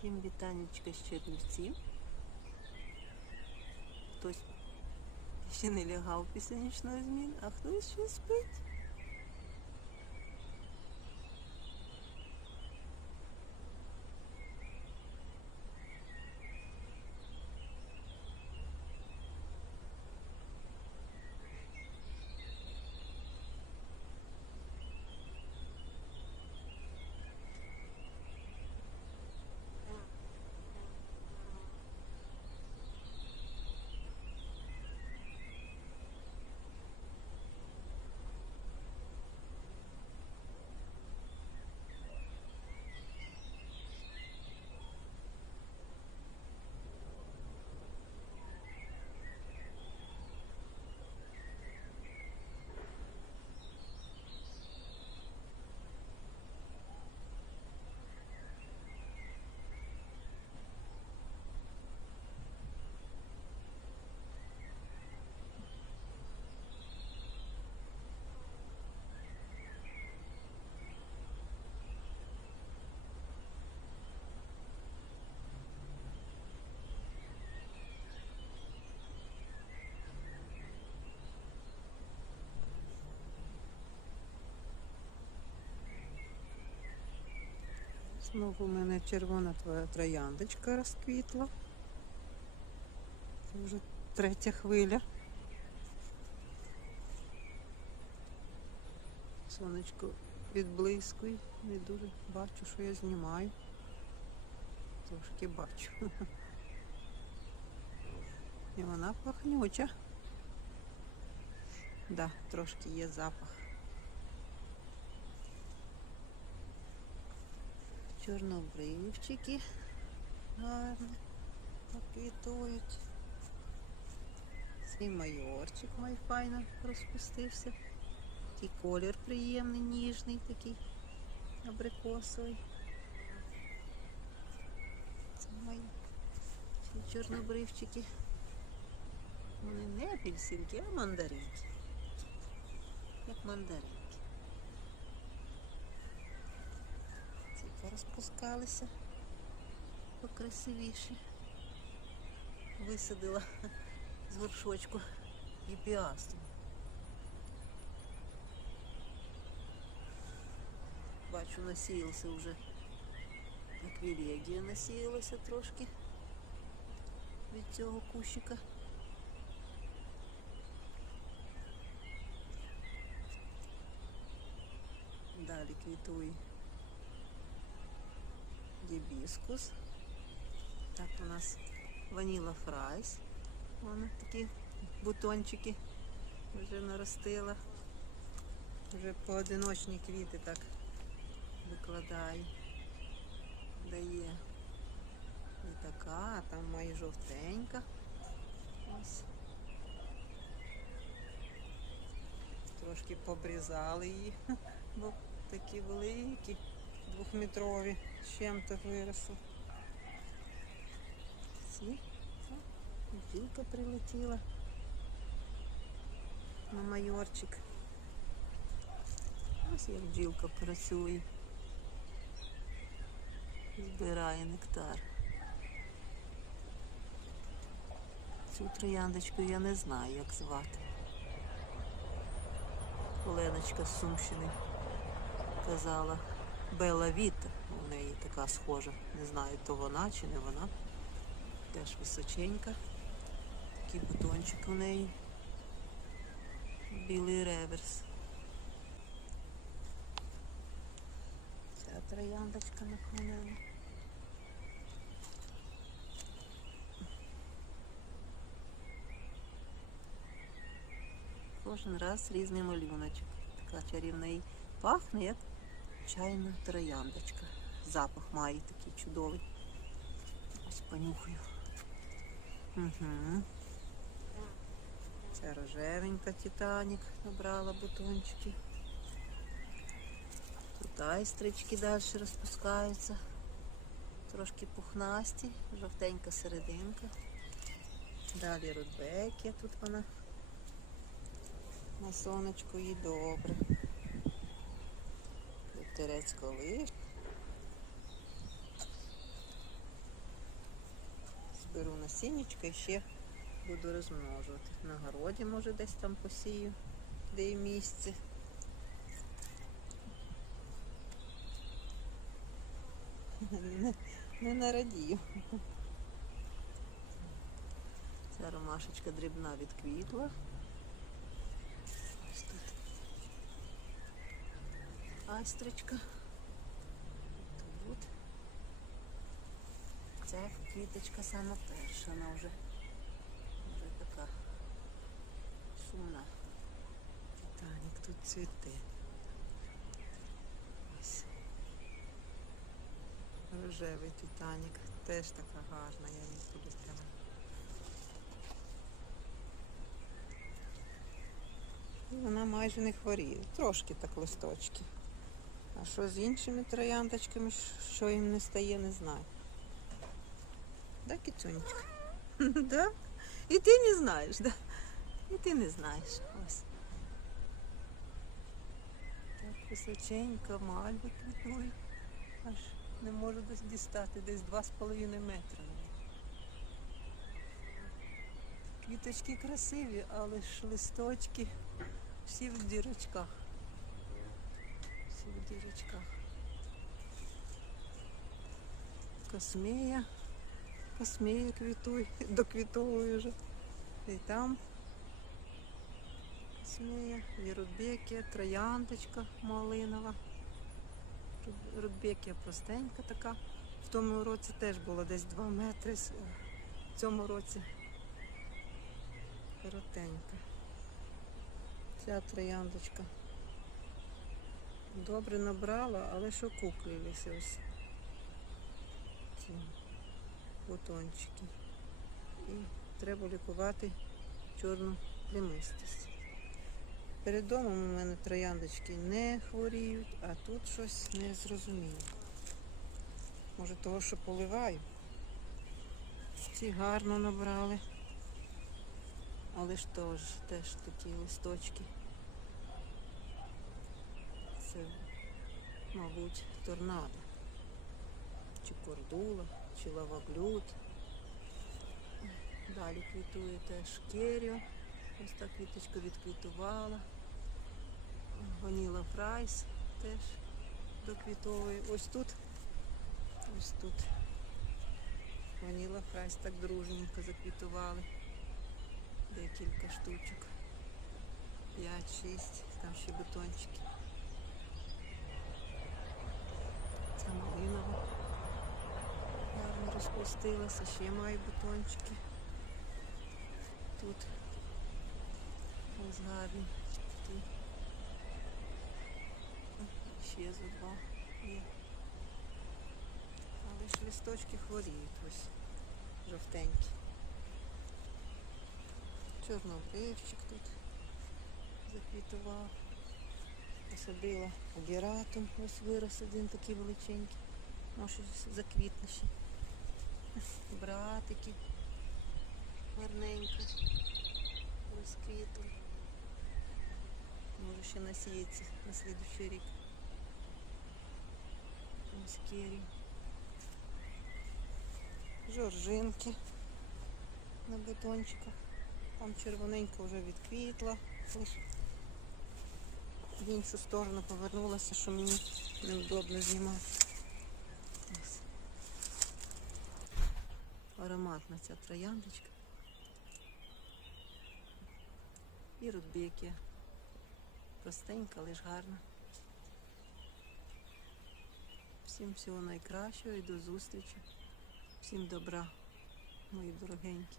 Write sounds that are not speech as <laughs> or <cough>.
Всім вітанечка з Чернівців. Хтось ще не лягав після нічної зміни, а хтось ще спить. Знову у мене червона твоя трояндочка розквітла. Це вже третя хвиля. Сонечко відблискує, не дуже бачу, що я знімаю. Трошки бачу. І вона пахнюча. Да, трошки є запах. Чорнобривчики гарно поквітують. Цей майорчик май файно розпустився. Такий колір приємний, ніжний такий абрикосовий. Це мої ці чорнобривчики. Вони не апельсинки, а мандаринки. Як мандаринки. Ці порозпускалися покрасивіші. Висадила з горшочку гіпіасту. Бачу, насіявся вже. Аквілегія насіялася трошки від цього кущика. Далі квітує гібіскус. Так, у нас ваніла фрайс. Вон такі бутончики вже наростила. Вже поодиночні квіти так викладає. Дає. І така, а там має жовтенька. Ось. Трошки побрізали її, <laughs> бо такі великі, двохметрові, з чим-то виросли. Бджілка прилетіла на майорчик. Ось як бджілка працює. Збирає нектар. Цю трояндочку я не знаю, як звати. Оленочка з Сумщини казала Бела Віта. У неї така схожа. Не знаю, то вона чи не вона. Теж височенька. Такий бутончик у неї. Білий реверс. Ця трояндочка наклонена. Кожен раз різний малюночок. Така чарівна і пахне, як чайна трояндочка. Запах має такий чудовий. Ось понюхаю. Угу. Це рожевенька Титанік набрала бутончики. Тут айстрички далі розпускаються. Трошки пухнасті, жовтенька серединка. Далі рудбекія, тут вона на сонечку їй добре. Терець колиш. зберу насіннячка і ще буду розмножувати. На городі, може, десь там посію, де є місце. Не, не нарадію. Ця ромашечка дрібна відквітла. Ось тут астрочка. Тут. Ця квіточка сама перша, вона вже, вже така сумна. Титанік тут цвіте. Ось. Рожевий титанік. Теж така гарна, я її полюбляю. Вона майже не хворіє. Трошки так листочки. А що з іншими трояндочками, що їм не стає, не знаю. Да, кіцюнечка? <laughs> Да? І ти не знаєш, да? І ти не знаєш. Ось. Так височенько, мальви квітують. Аж не можу десь дістати, десь два з половиною метри. Квіточки красиві, але ж листочки всі в дірочках. В дірочках. Космія. Космія квітує, <laughs> доквітовує вже. І там космія, і рудбекія, трояндочка малинова. Ру- Рудбекія простенька така. В тому році теж було десь 2 метри. В цьому році коротенька. Ця трояндочка. Добре набрала, але що куклилися ось ці бутончики. І треба лікувати чорну плямистість. Перед домом у мене трояндочки не хворіють, а тут щось не зрозуміло. Може того, що поливаю. Ці гарно набрали. Але ж теж, теж такі листочки. Це, мабуть, торнадо. Чи кордула, чи лаваблюд. Далі квітує теж керіо. Ось так квіточка відквітувала. Ваніла прайс теж доквітовує. Ось тут. Ось тут. Ваніла прайс так дружненько заквітували. Декілька штучок. 5-6, там ще бутончики. Ця малинова. Гарно розпустилася, ще має бутончики. Тут ось гарні. Ті. Ще за два є. Але ж листочки хворіють ось жовтенькі. Чорнобривчик тут заквітував. Посадила агератум, ось вирос один такий величенький. Може заквітне ще. Братики гарненько розквітли. Може ще насіється на слідущий рік. Ось кері. Жоржинки на бутончиках. Там червоненька вже відквітла. В іншу сторону повернулася, що мені неудобно знімати. Ось. Ароматна ця трояндочка. І рудбекія. Простенька, але ж гарна. Всім всього найкращого і до зустрічі. Всім добра, мої дорогенькі.